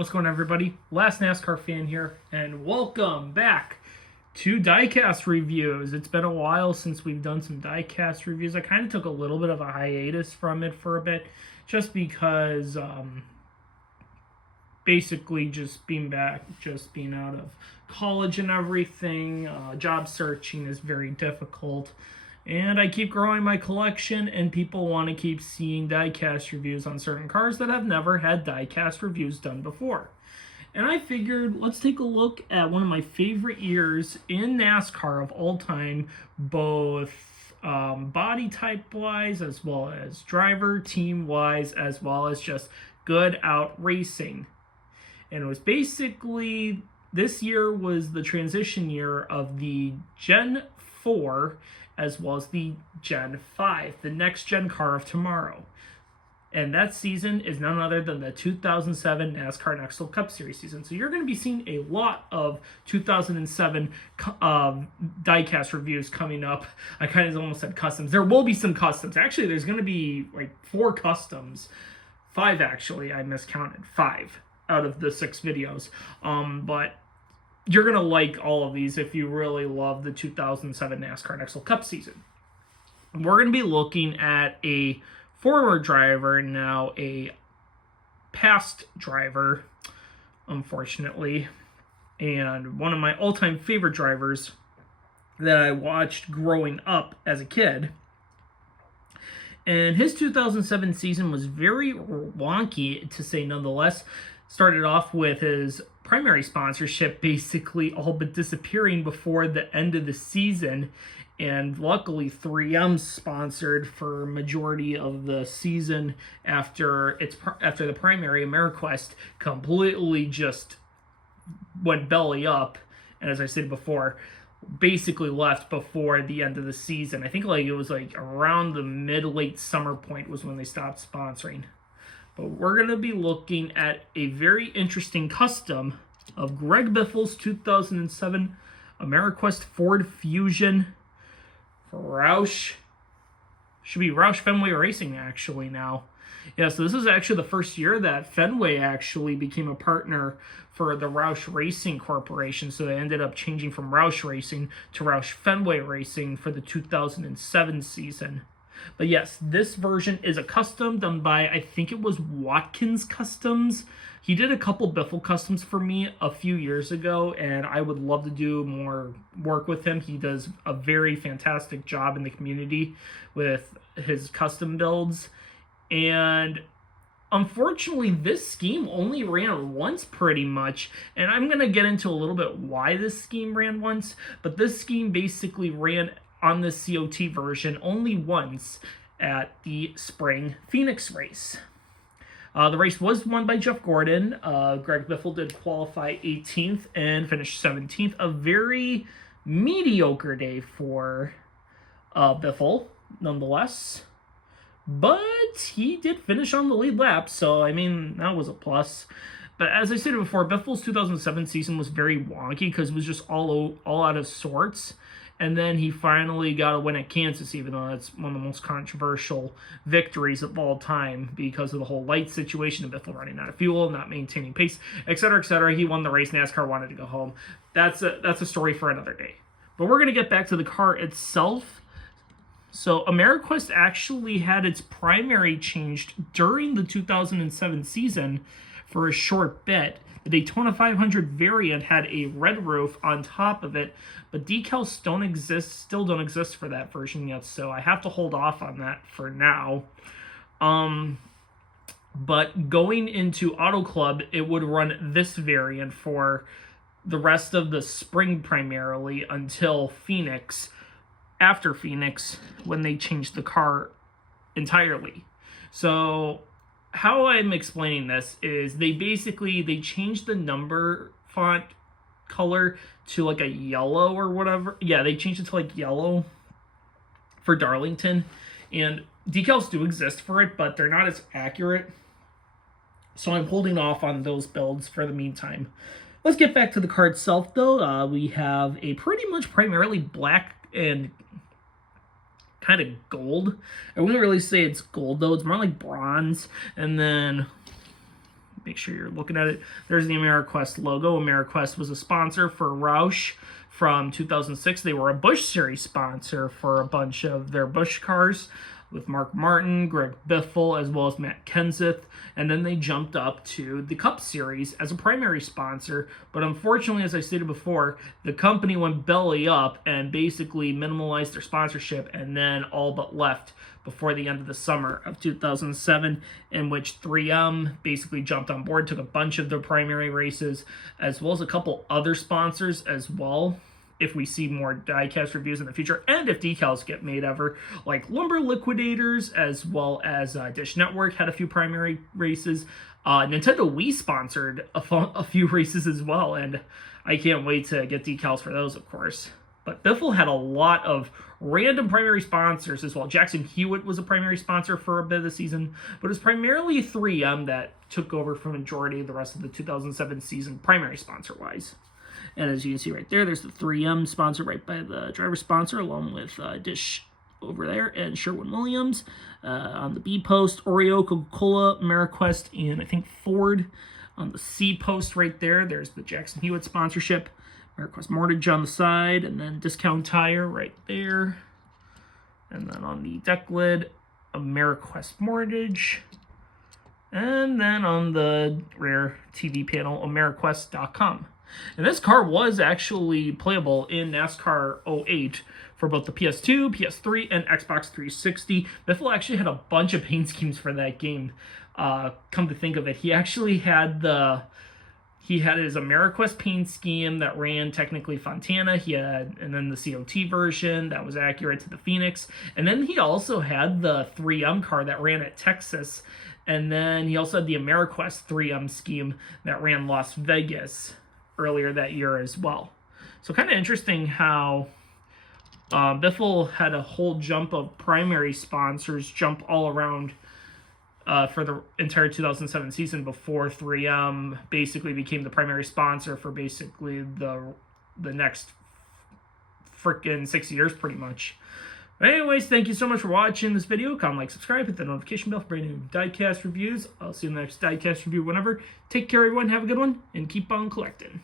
What's going on, everybody? Last NASCAR fan here, and welcome back to Diecast reviews. It's been a while since we've done some Diecast reviews. I kind of took a little bit of a hiatus from it for a bit, just because basically just being back, just being out of college and everything. Job searching is very difficult. And I keep growing my collection, and people want to keep seeing diecast reviews on certain cars that have never had diecast reviews done before. And I figured, let's take a look at one of my favorite years in NASCAR of all time, both body type wise, as well as driver team wise, as well as just good out racing. And it was basically, this year was the transition year of the Gen 4 as well as the Gen 5, the next gen car of tomorrow. And that season is none other than the 2007 NASCAR Next Level Cup Series season. So you're going to be seeing a lot of 2007 diecast reviews coming up. I kind of almost said customs. There will be some customs. Actually, there's going to be like 4 customs. 5, actually. I miscounted. 5 out of the 6 videos. But you're going to like all of these if you really love the 2007 NASCAR Next Level Cup season. We're going to be looking at a former driver, now a past driver, unfortunately, and one of my all-time favorite drivers that I watched growing up as a kid. And his 2007 season was very wonky, to say nonetheless. Started off with his primary sponsorship basically all but disappearing before the end of the season, and luckily 3M sponsored for majority of the season after the primary. Ameriquest completely just went belly up, and as I said before, basically left before the end of the season. I think it was around the mid-late summer point was when they stopped sponsoring. But we're going to be looking at a very interesting custom of Greg Biffle's 2007 Ameriquest Ford Fusion for Roush. Should be Roush Fenway Racing, actually, now. Yeah, so this is actually the first year that Fenway actually became a partner for the Roush Racing Corporation. So they ended up changing from Roush Racing to Roush Fenway Racing for the 2007 season. But yes, this version is a custom done by, I think it was Watkins Customs. He did a couple Biffle customs for me a few years ago, and I would love to do more work with him. He does a very fantastic job in the community with his custom builds. And unfortunately, this scheme only ran once pretty much, and I'm going to get into a little bit why this scheme ran once, but this scheme basically ran on the COT version only once at the Spring Phoenix race. The race was won by Jeff Gordon. Greg Biffle did qualify 18th and finished 17th. A very mediocre day for Biffle, nonetheless. But he did finish on the lead lap, so, I mean, that was a plus. But as I said before, Biffle's 2007 season was very wonky because it was just all out of sorts. And then he finally got a win at Kansas, even though that's one of the most controversial victories of all time because of the whole light situation of Biffle running out of fuel, not maintaining pace, etc., etc. He won the race. NASCAR wanted to go home. That's a story for another day. But we're going to get back to the car itself. So Ameriquest actually had its primary changed during the 2007 season for a short bit. The Daytona 500 variant had a red roof on top of it, but decals still don't exist for that version yet, so I have to hold off on that for now. But going into Auto Club, it would run this variant for the rest of the spring primarily until Phoenix, after Phoenix, when they changed the car entirely. So how I'm explaining this is they changed the number font color to like a yellow or whatever. Yeah, they changed it to like yellow for Darlington. And decals do exist for it, but they're not as accurate. So I'm holding off on those builds for the meantime. Let's get back to the car itself, though. We have a pretty much primarily black and kind of gold. I wouldn't really say it's gold, though. It's more like bronze. And then make sure you're looking at it. There's the Ameriquest logo. Ameriquest was a sponsor for Roush from 2006. They were a Busch Series sponsor for a bunch of their Busch cars with Mark Martin, Greg Biffle, as well as Matt Kenseth. And then they jumped up to the Cup Series as a primary sponsor. But unfortunately, as I stated before, the company went belly up and basically minimalized their sponsorship and then all but left before the end of the summer of 2007, in which 3M basically jumped on board, took a bunch of their primary races, as well as a couple other sponsors as well, if we see more diecast reviews in the future, and if decals get made ever, like Lumber Liquidators, as well as Dish Network had a few primary races. Nintendo Wii sponsored a few races as well, and I can't wait to get decals for those, of course. But Biffle had a lot of random primary sponsors as well. Jackson Hewitt was a primary sponsor for a bit of the season, but it was primarily 3M that took over for majority of the rest of the 2007 season, primary sponsor-wise. And as you can see right there, there's the 3M sponsor right by the driver sponsor, along with Dish over there and Sherwin-Williams. On the B post, Oreo, Coca-Cola, Ameriquest, and I think Ford. On the C post right there, there's the Jackson Hewitt sponsorship. Ameriquest Mortgage on the side, and then Discount Tire right there. And then on the deck lid, Ameriquest Mortgage. And then on the rear TV panel, Ameriquest.com. And this car was actually playable in NASCAR 08 for both the PS2, PS3, and Xbox 360. Biffle actually had a bunch of paint schemes for that game. Come to think of it, he actually had his Ameriquest paint scheme that ran technically Fontana. And then the COT version that was accurate to the Phoenix. And then he also had the 3M car that ran at Texas. And then he also had the Ameriquest 3M scheme that ran Las Vegas earlier that year as well. So kind of interesting how Biffle had a whole jump of primary sponsors jump all around for the entire 2007 season before 3M basically became the primary sponsor for basically the next freaking 6 years pretty much. But anyways, thank you so much for watching this video. Comment, like, subscribe, hit the notification bell for brand new diecast reviews. I'll see you in the next diecast review whenever. Take care, everyone. Have a good one, and keep on collecting.